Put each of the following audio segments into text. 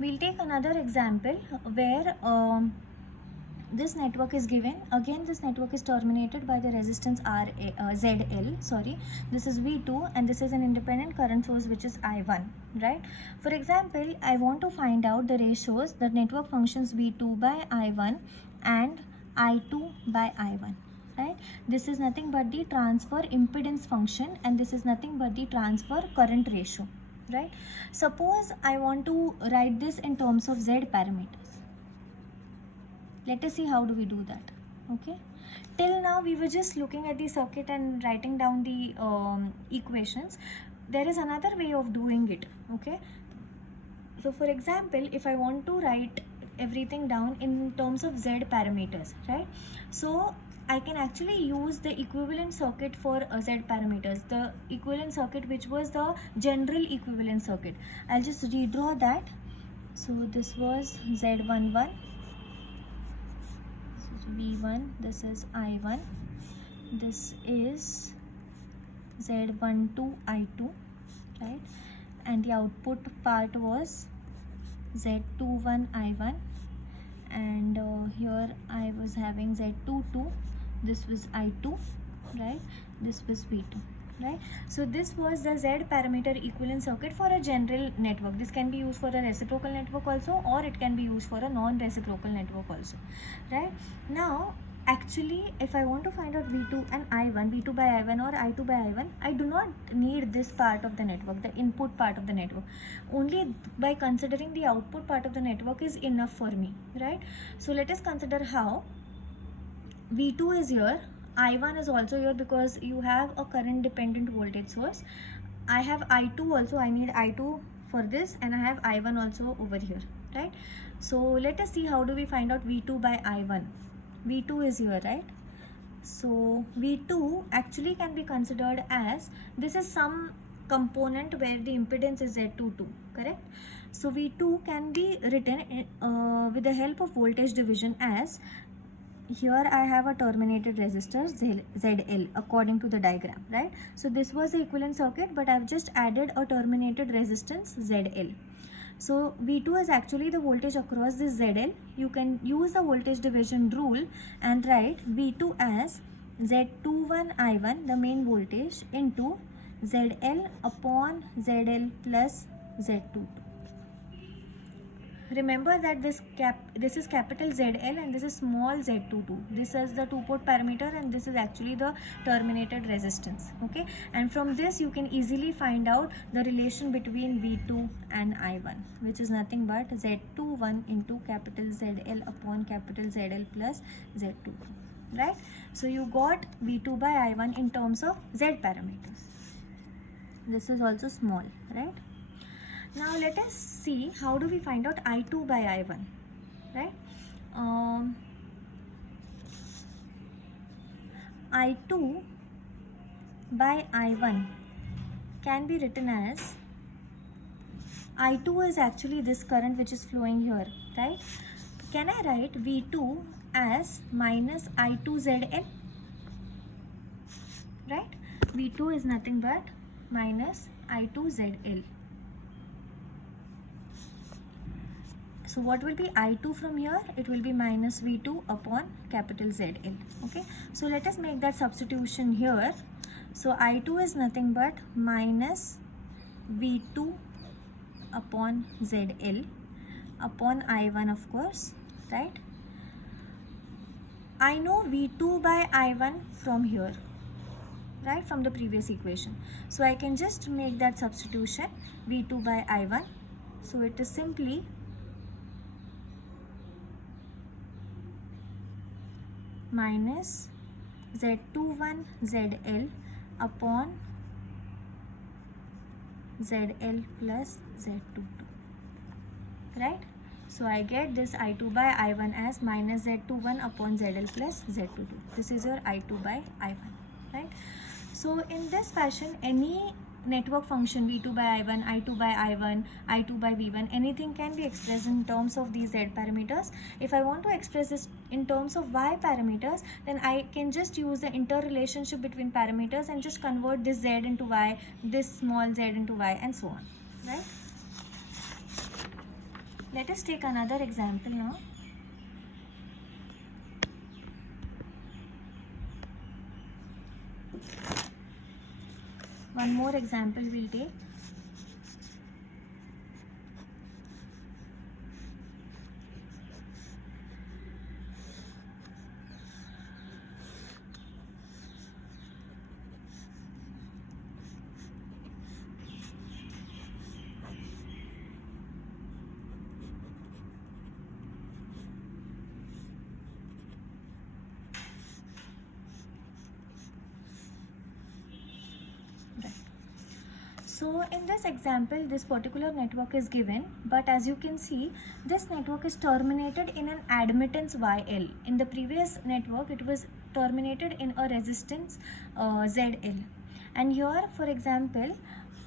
We'll take another example where this network is given. Again, this network is terminated by the resistance ZL. Sorry, this is V2 and this is an independent current source which is I1, right? For example, I want to find out the ratios, the network functions V2 by I1 and I2 by I1. Right? This is nothing but the transfer impedance function and this is nothing but the transfer current ratio. Right? Suppose I want to write this in terms of Z parameters. Let us see how do we do that. Okay. Till now we were just looking at the circuit and writing down the equations. There is another way of doing it. Okay. So for example, if I want to write everything down in terms of Z parameters, right? So I can actually use the equivalent circuit for Z parameters, the equivalent circuit which was the general equivalent circuit. I'll just redraw that. So this was Z11, this is V1, this is I1, this is Z12, I2, right? And the output part was Z21, I1, and here I was having Z22, this was I2, right? This was V2, right? So this was the Z parameter equivalent circuit for a general network. This can be used for a reciprocal network also, or it can be used for a non-reciprocal network also, right? Now actually, if I want to find out V2 and I1, V2 by I1 or I2 by I1, I do not need this part of the network, the input part of the network. Only by considering the output part of the network is enough for me, right? So let us consider how. V2 is here, I1 is also here because you have a current dependent voltage source. I have I2 also, I need I2 for this, and I have I1 also over here, right? So let us see how do we find out V2 by I1. V2 is here, right? So V2 actually can be considered as, this is some component where the impedance is Z22, correct? So V2 can be written with the help of voltage division as, here I have a terminated resistor ZL according to the diagram, right? So this was the equivalent circuit, but I've just added a terminated resistance ZL. So V2 is actually the voltage across this ZL. You can use the voltage division rule and write V2 as Z21 I1, the main voltage, into ZL upon ZL plus Z22. Remember that this is capital ZL and this is small z22. This is the two-port parameter and this is actually the terminated resistance. Okay, and from this you can easily find out the relation between V2 and I1, which is nothing but Z21 into capital ZL upon capital ZL plus Z22. Right? So you got V2 by I1 in terms of Z parameters. This is also small, right? Now let us see how do we find out I2 by I1, right? I2 by I1 can be written as, I2 is actually this current which is flowing here, right? Can I write V2 as minus I2ZL, right? V2 is nothing but minus I2ZL. So what will be I2 from here? It will be minus V2 upon capital ZL. Okay. So let us make that substitution here. So I2 is nothing but minus V2 upon ZL upon I1, of course, right? I know V2 by I1 from here, right, from the previous equation. So I can just make that substitution, V2 by I1. So it is simply minus Z21 ZL upon ZL plus Z22, right? So I get this I2 by I1 as minus Z21 upon ZL plus Z22. This is your I2 by I1, right? So in this fashion, any network function V2 by I1, I2 by I1, I2 by V1, anything can be expressed in terms of these Z parameters. If I want to express this in terms of Y parameters, then I can just use the interrelationship between parameters and just convert this Z into Y, this small z into Y, and so on, right? Let us take another example now. One more example we'll take. So in this example, this particular network is given, but as you can see, this network is terminated in an admittance YL. In the previous network, it was terminated in a resistance ZL. And here, for example,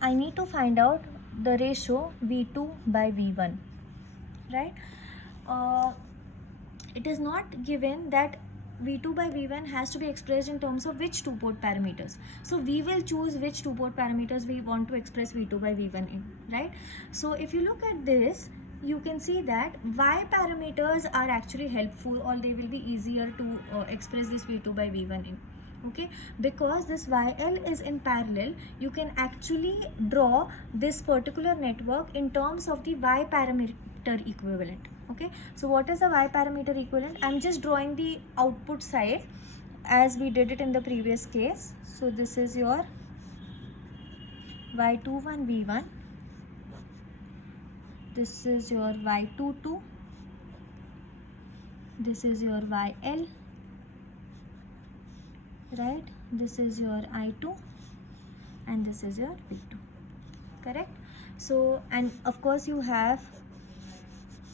I need to find out the ratio V2 by V1, right? It is not given that V2 by V1 has to be expressed in terms of which two-port parameters. So we will choose which two-port parameters we want to express V2 by V1 in, right? So if you look at this, you can see that Y parameters are actually helpful, or they will be easier to express this V2 by V1 in. Okay, because this YL is in parallel, you can actually draw this particular network in terms of the Y parameter equivalent. Okay, so what is the Y parameter equivalent? I'm just drawing the output side as we did it in the previous case. So this is your Y21 V1, this is your Y22, this is your YL, right? This is your I2 and this is your V2, correct? So, and of course you have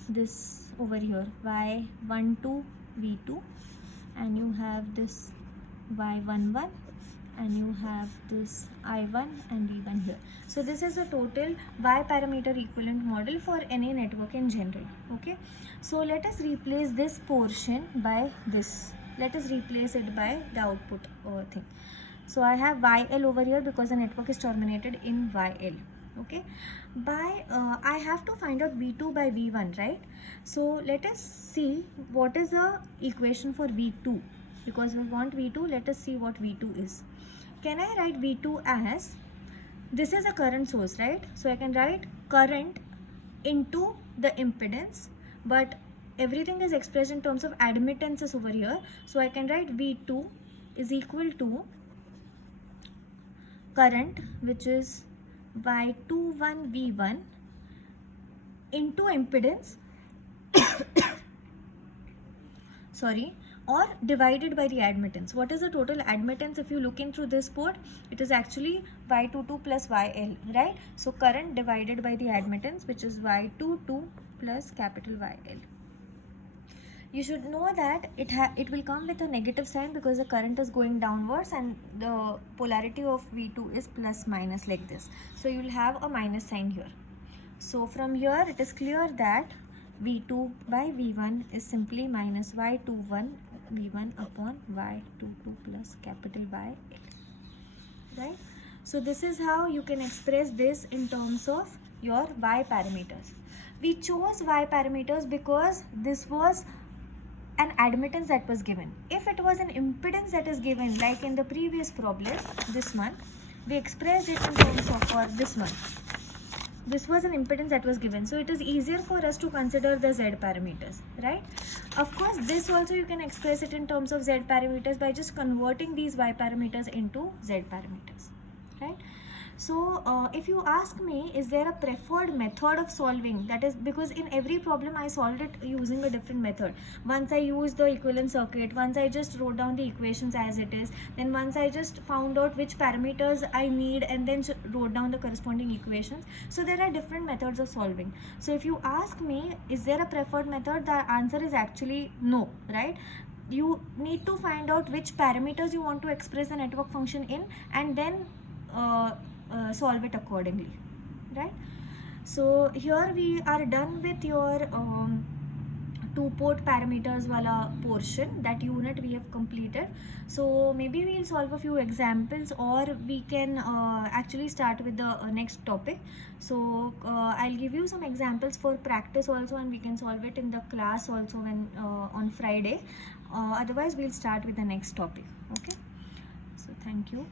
this over here Y12 V2, and you have this Y11, and you have this I1 and V1 here. So this is the total Y parameter equivalent model for any network in general. Okay, so let us replace this portion by this. Let us replace it by the output thing. So I have YL over here because the network is terminated in YL. Okay, by I have to find out V2 by V1, right? So let us see what is the equation for V2, because we want V2. Let us see what V2 is. Can I write V2 as, this is a current source, right? So I can write current into the impedance, but everything is expressed in terms of admittances over here. So I can write V2 is equal to current, which is Y21 V1 into impedance sorry, or divided by the admittance. What is the total admittance? If you look in through this port, it is actually Y22 plus YL, right? So current divided by the admittance, which is Y22 plus capital YL. You should know that it will come with a negative sign because the current is going downwards, and the polarity of V2 is plus minus like this. So you will have a minus sign here. So from here it is clear that V2 by V1 is simply minus Y21 V1 upon Y22 plus capital YL, right? So this is how you can express this in terms of your Y parameters. We chose Y parameters because this was an admittance that was given. If it was an impedance that is given, like in the previous problem, this one, we expressed it in terms of, or this one, this was an impedance that was given, so it is easier for us to consider the Z parameters, right? Of course, this also you can express it in terms of Z parameters by just converting these Y parameters into Z parameters, right? So if you ask me, is there a preferred method of solving? That is because in every problem I solved it using a different method. Once I used the equivalent circuit, once I just wrote down the equations as it is, then once I just found out which parameters I need and then wrote down the corresponding equations. So there are different methods of solving. So if you ask me, is there a preferred method? The answer is actually no, right? You need to find out which parameters you want to express the network function in, and then solve it accordingly, right? So here we are done with your two port parameters wala portion, that unit we have completed. So maybe we'll solve a few examples, or we can actually start with the next topic. So I'll give you some examples for practice also, and we can solve it in the class also when on Friday. Otherwise we'll start with the next topic. Okay, so thank you.